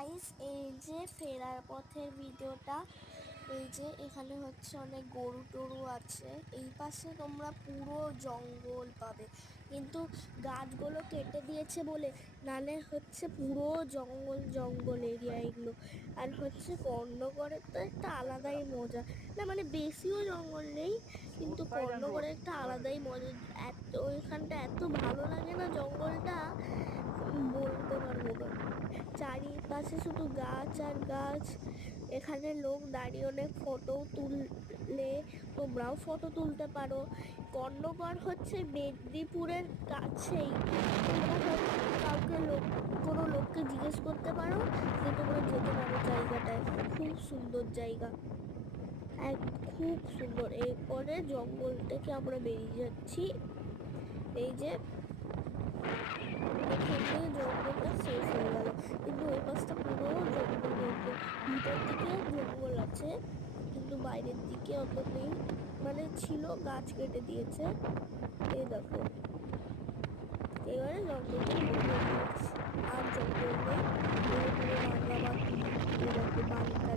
Guys, এই যে ফেরার পথের ভিডিওটা, এই যে এখানে হচ্ছে অনেক গরু টরু আছে। এই পাশে তোমরা পুরো জঙ্গল পাবে, কিন্তু গাছগুলো কেটে দিয়েছে বলে, নালে হচ্ছে পুরো জঙ্গল জঙ্গল এরিয়া এগুলো। আর হচ্ছে কর্ণগড়ের তো একটা আলাদাই মজা, না মানে বেশিও জঙ্গল নেই, কিন্তু কর্ণগড়ে একটা আলাদাই মজা। এত ওইখানটা এত ভালো লাগে না জঙ্গলটা, বলতে পারবো না। চারিপাশে শুধু গাছ আর গাছ। এখানে লোক দাঁড়িয়ে অনেক ফটো তুলে, তোমরাও ফটো তুলতে পারো। কর্ণগড় হচ্ছে মেদিনীপুরের কাছেই। তোমরা কাউকে কোনো লোককে জিজ্ঞেস করতে পারো যে তোমরা যেতে পারো জায়গাটায়। খুব সুন্দর জায়গা, খুব সুন্দর। এরপরে জঙ্গল থেকে আমরা বেরিয়ে যাচ্ছি। এই যে এখান থেকে জঙ্গলটা শেষ হয়ে গেল, কিন্তু ওই পাশটা পুরো জঙ্গল জঙ্গল। ভিতর দিকে জঙ্গল আছে, কিন্তু বাইরের দিকে অত নেই, মানে ছিল, গাছ কেটে দিয়েছে। এই দেখো, এবারে জঙ্গল থেকে বেরিয়ে যাচ্ছি। আর জঙ্গল নেই, পুরো পুরো রাঙামাটি, এই দেখো বালুকা